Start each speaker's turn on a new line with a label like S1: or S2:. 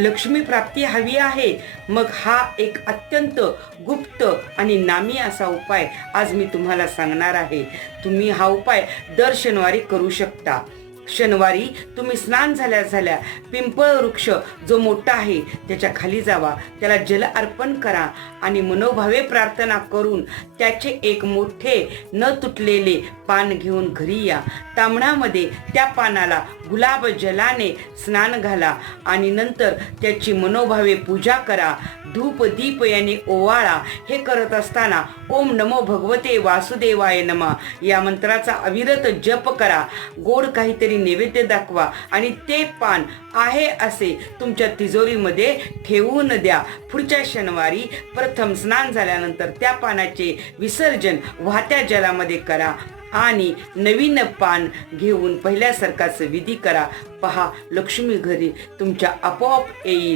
S1: लक्ष्मी प्राप्ती हवी आहे. मग हा एक अत्यंत गुप्त आणि नामी असा उपाय आज मी तुम्हाला सांगणार आहे. तुम्ही हा उपाय दर शनिवारी करू शकता. शनिवारी तुम्ही स्नान झाल्या झाल्या पिंपळ वृक्ष जो मोठा आहे त्याच्याखाली जावा. त्याला जल अर्पण करा आणि मनोभावे प्रार्थना करून त्याचे एक मोठे न तुटलेले पान घेऊन घरी या. तांबणामध्ये त्या पानाला गुलाब जलाने स्नान घाला आणि नंतर त्याची मनोभावे पूजा करा. धूप दीप याने ओवाळा. हे करत असताना ओम नमो भगवते वासुदेवाय नमा. या मंत्राचा अविरत जप करा. गोड काहीतरी नैवेद्य दाखवा आणि ते पान आहे असे तुमच्या तिजोरीमध्ये ठेवून द्या. पुढच्या शनिवारी प्रथम स्नान झाल्यानंतर त्या पानाचे विसर्जन वाहत्या जलामध्ये करा आणि नवीन पान घेऊन पहिल्यासारखाच विधी करा. पहा लक्ष्मी घरी तुमच्या आपोआप येईल.